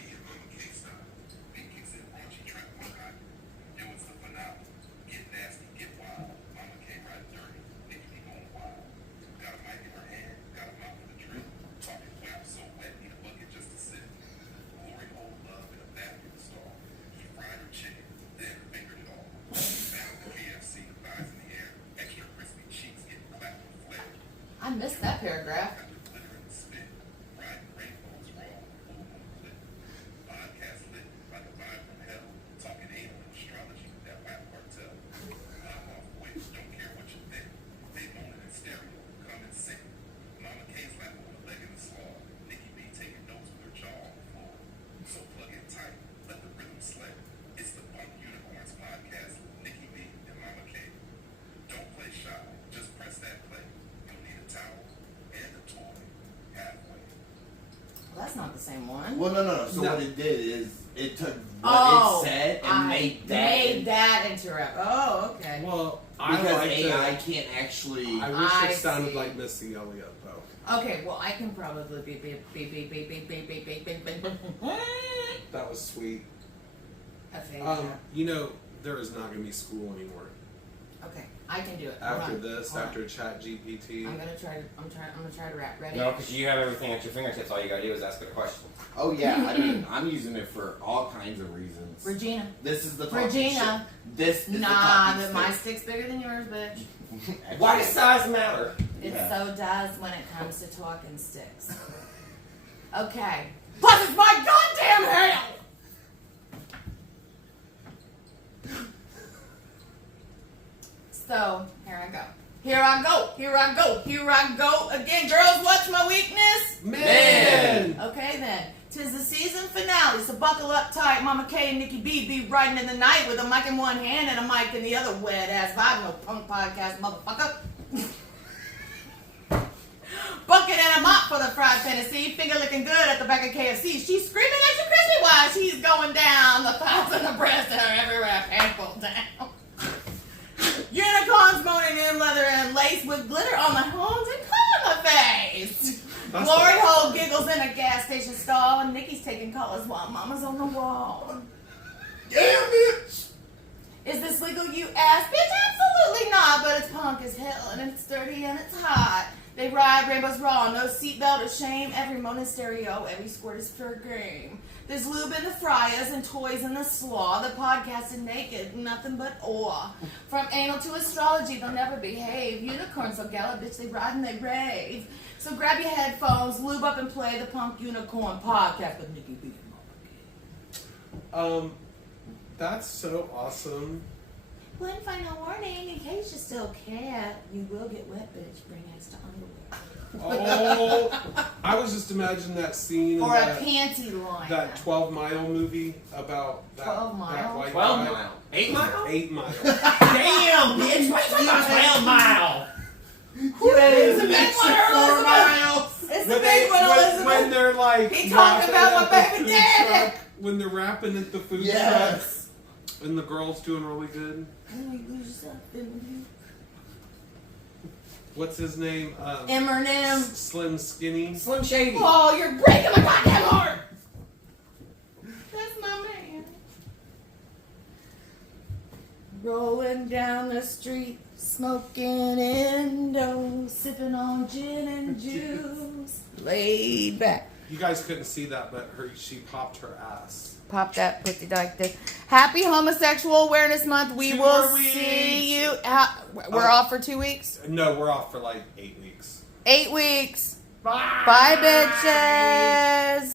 Well, no. So No. what it did is it took what Oh, it said and I made that. made that interrupt. Oh, okay. Well, I Because like AI to. can't actually. I wish I it sounded see. like Missy Elliott though. Okay, well, I can probably beep. That was sweet. Okay, You know, there is not going to be school anymore okay, I can do it. Hold after on. this. Hold on. After ChatGPT. I'm gonna try to rap. Ready? No, because you have everything at your fingertips. All you gotta do is ask it a question. Oh yeah, I mean, I'm using it for all kinds of reasons. Regina. This is the talking Regina. shit. This is Nah, the talking but my stick. stick's bigger than yours, bitch. Why does size matter? It Yeah. so does when it comes to talking sticks. Okay. Plus, it's my goddamn hell! So, here I go. Here I go again. Girls, what's my weakness? Man! Okay then. 'Tis the season finale, so buckle up tight. Mama K and Nikki B be riding in the night with a mic in one hand and a mic in the other. Wet ass vibe, no punk podcast, motherfucker. Bucket and a mop for the fried Tennessee. Finger looking good at the back of KFC. She's screaming extra crispy while she's going down. The thighs and the breasts are everywhere. Painful down. Unicorns moaning in leather and lace with glitter on the horns and color in the face. That's Glory the- hole giggles in a gas station stall, and Nikki's taking calls while Mama's on the wall. Damn it! Is this legal, you ask? Bitch, absolutely not, but it's punk as hell, and it's dirty and it's hot. They ride Rainbow's Raw, no seatbelt or shame. Every moan is stereo, every squirt is fair game. There's lube in the fryers and toys in the slaw. The podcast is naked, nothing but awe. From anal to astrology, they'll never behave. Unicorns so gala, bitch, they ride and they rave. So grab your headphones, lube up and play the Punk Unicorn podcast with Nikki B. That's so awesome. One final warning, in case you still care, you will get wet, bitch. Bring extra underwear. Oh, I was just imagining that scene in Or a that, panty line. that 12 Mile movie about that, 12 that Mile? white 12 guy. mile. 8 mile? 8 Mile. Damn, bitch! What you talking about 12 mile? It's an Big extra one, 4 miles. It's the When, big one, Elizabeth. when they're like He talking rapping about at my the baby food daddy. truck, when they're rapping at the food Yes. truck and the girl's doing really good. What's his name? Eminem. Slim Skinny. Slim Shady. Oh, you're breaking my goddamn heart. That's my man. Rolling down the street, smoking Indo, sipping on gin and juice, laid back. You guys couldn't see that, but she popped her ass. Pop that pussy like this. Happy Homosexual Awareness Month. We 2 will more weeks. see you. We're off for 2 weeks. No, we're off for like 8 weeks. 8 weeks. Bye. Bye, bitches.